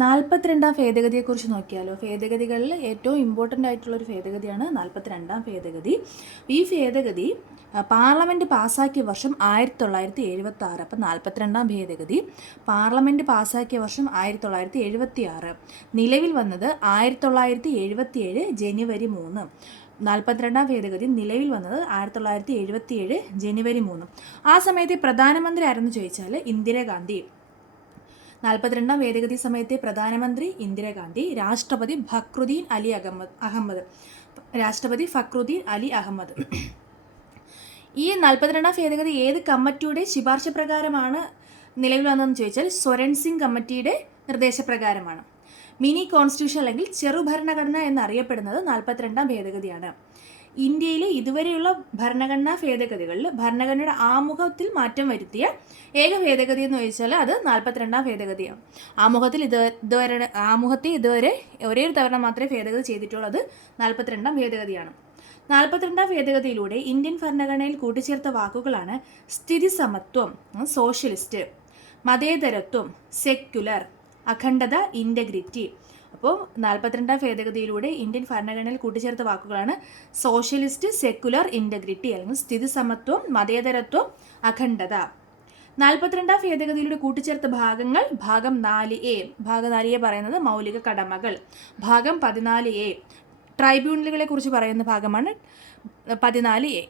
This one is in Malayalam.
42ാം ഭേദഗതിയെക്കുറിച്ച് നോക്കിയാലോ. ഭേദഗതികളിൽ ഏറ്റവും ഇമ്പോർട്ടൻ്റ് ആയിട്ടുള്ളൊരു ഭേദഗതിയാണ് 42ാം ഭേദഗതി. ഈ ഭേദഗതി പാർലമെൻറ്റ് പാസ്സാക്കിയ വർഷം 1976. അപ്പം 42ാം ഭേദഗതി പാർലമെൻറ്റ് പാസ്സാക്കിയ വർഷം 1976. നിലവിൽ വന്നത് 1977 ജനുവരി 3. 42ാം ഭേദഗതി നിലവിൽ വന്നത് 1977 ജനുവരി 3. ആ സമയത്തെ പ്രധാനമന്ത്രി ആരെന്ന് ചോദിച്ചാൽ ഇന്ദിരാഗാന്ധി. 42ാം ഭേദഗതി സമയത്തെ പ്രധാനമന്ത്രി ഇന്ദിരാഗാന്ധി. രാഷ്ട്രപതി ഫക്രുദ്ദീൻ അലി അഹമ്മദ്. ഈ 42ാം ഭേദഗതി ഏത് കമ്മിറ്റിയുടെ ശുപാർശ പ്രകാരമാണ് നിലവിൽ വന്നതെന്ന് ചോദിച്ചാൽ സ്വരൺ സിംഗ് കമ്മിറ്റിയുടെ നിർദ്ദേശപ്രകാരമാണ്. മിനി കോൺസ്റ്റിറ്റ്യൂഷൻ അല്ലെങ്കിൽ ചെറുഭരണഘടന എന്നറിയപ്പെടുന്നത് 42ാം ഭേദഗതിയാണ്. ഇന്ത്യയിൽ ഇതുവരെയുള്ള ഭരണഘടനാ ഭേദഗതികളിൽ ഭരണഘടനയുടെ ആമുഖത്തിൽ മാറ്റം വരുത്തിയ ഏക ഭേദഗതി എന്ന് ചോദിച്ചാൽ അത് 42ാം ഭേദഗതിയാണ്. ആമുഖത്തിൽ ഇതുവരെ ഒരേ ഒരു തവണ മാത്രമേ ഭേദഗതി ചെയ്തിട്ടുള്ളത് 42ാം ഭേദഗതിയാണ്. 42ാം ഭേദഗതിയിലൂടെ ഇന്ത്യൻ ഭരണഘടനയിൽ കൂട്ടിച്ചേർത്ത വാക്കുകളാണ് സ്ഥിതി സമത്വം, സോഷ്യലിസ്റ്റ്, മതേതരത്വം, സെക്യുലർ, അഖണ്ഡത, ഇൻ്റഗ്രിറ്റി. അപ്പോൾ 42ാം ഭേദഗതിയിലൂടെ ഇന്ത്യൻ ഭരണഘടനയിൽ കൂട്ടിച്ചേർത്ത വാക്കുകളാണ് സോഷ്യലിസ്റ്റ്, സെക്യുലർ, ഇൻ്റഗ്രിറ്റി അല്ലെങ്കിൽ സ്ഥിതി സമത്വം, മതേതരത്വം, അഖണ്ഡത. 42ാം ഭേദഗതിയിലൂടെ കൂട്ടിച്ചേർത്ത ഭാഗങ്ങൾ ഭാഗം 4A. ഭാഗം 4A പറയുന്നത് മൗലിക കടമകൾ. ഭാഗം 14A ട്രൈബ്യൂണലുകളെ കുറിച്ച് പറയുന്ന ഭാഗമാണ് 14A.